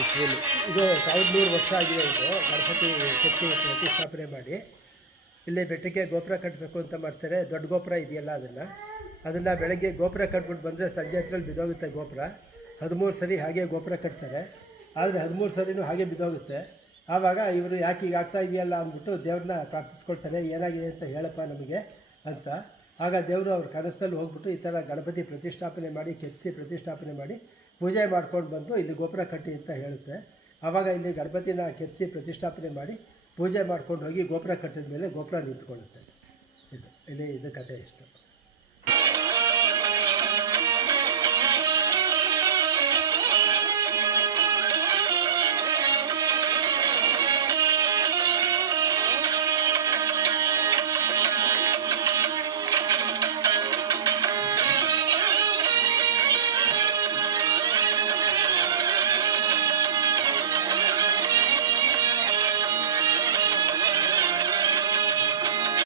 ಇಸ್ವಿಲಿ. ಇದು 1100 ವರ್ಷ ಆಗಿದೆ. ಇದು ಗಣಪತಿ ಕೆತ್ತಿ ಪ್ರತಿಷ್ಠಾಪನೆ ಮಾಡಿ ಇಲ್ಲಿ ಬೆಟ್ಟಕ್ಕೆ ಗೋಪುರ ಕಟ್ಟಬೇಕು ಅಂತ ಮಾಡ್ತಾರೆ. ದೊಡ್ಡ ಗೋಪುರ ಇದೆಯಲ್ಲ ಅದನ್ನು ಬೆಳಗ್ಗೆ ಗೋಪುರ ಕಟ್ಬಿಟ್ಟು ಬಂದರೆ ಸಂಜೆ ಹತ್ರಲ್ಲಿ ಬಿದ್ದೋಗುತ್ತೆ ಗೋಪುರ. 13 ಸರಿ ಹಾಗೆ ಗೋಪುರ ಕಟ್ತಾರೆ. ಆದರೆ 13 ಸರಿನೂ ಹಾಗೆ ಬಿದ್ದೋಗುತ್ತೆ. ಆವಾಗ ಇವರು ಯಾಕೆ ಈಗ ಆಗ್ತಾ ಇದೆಯಲ್ಲ ಅಂದ್ಬಿಟ್ಟು ದೇವ್ರನ್ನ ಪ್ರಾರ್ಥಿಸ್ಕೊಳ್ತಾರೆ, ಏನಾಗಿದೆ ಅಂತ ಹೇಳಪ್ಪ ನಮಗೆ ಅಂತ. ಆಗ ದೇವರು ಅವ್ರ ಕನಸಲ್ಲಿ ಹೋಗ್ಬಿಟ್ಟು ಈ ಥರ ಗಣಪತಿ ಪ್ರತಿಷ್ಠಾಪನೆ ಮಾಡಿ ಕೆತ್ತಿಸಿ ಪ್ರತಿಷ್ಠಾಪನೆ ಮಾಡಿ ಪೂಜೆ ಮಾಡ್ಕೊಂಡು ಬಂದು ಇಲ್ಲಿ ಗೋಪುರ ಕಟ್ಟಿ ಅಂತ ಹೇಳುತ್ತೆ. ಆವಾಗ ಇಲ್ಲಿ ಗಣಪತಿನ ಕೆತ್ತಿಸಿ ಪ್ರತಿಷ್ಠಾಪನೆ ಮಾಡಿ ಪೂಜೆ ಮಾಡ್ಕೊಂಡು ಹೋಗಿ ಗೋಪುರ ಕಟ್ಟಿದ ಮೇಲೆ ಗೋಪುರ ನಿಂತ್ಕೊಳ್ಳುತ್ತೆ. ಇದು ಕಥೆ ಇಷ್ಟು.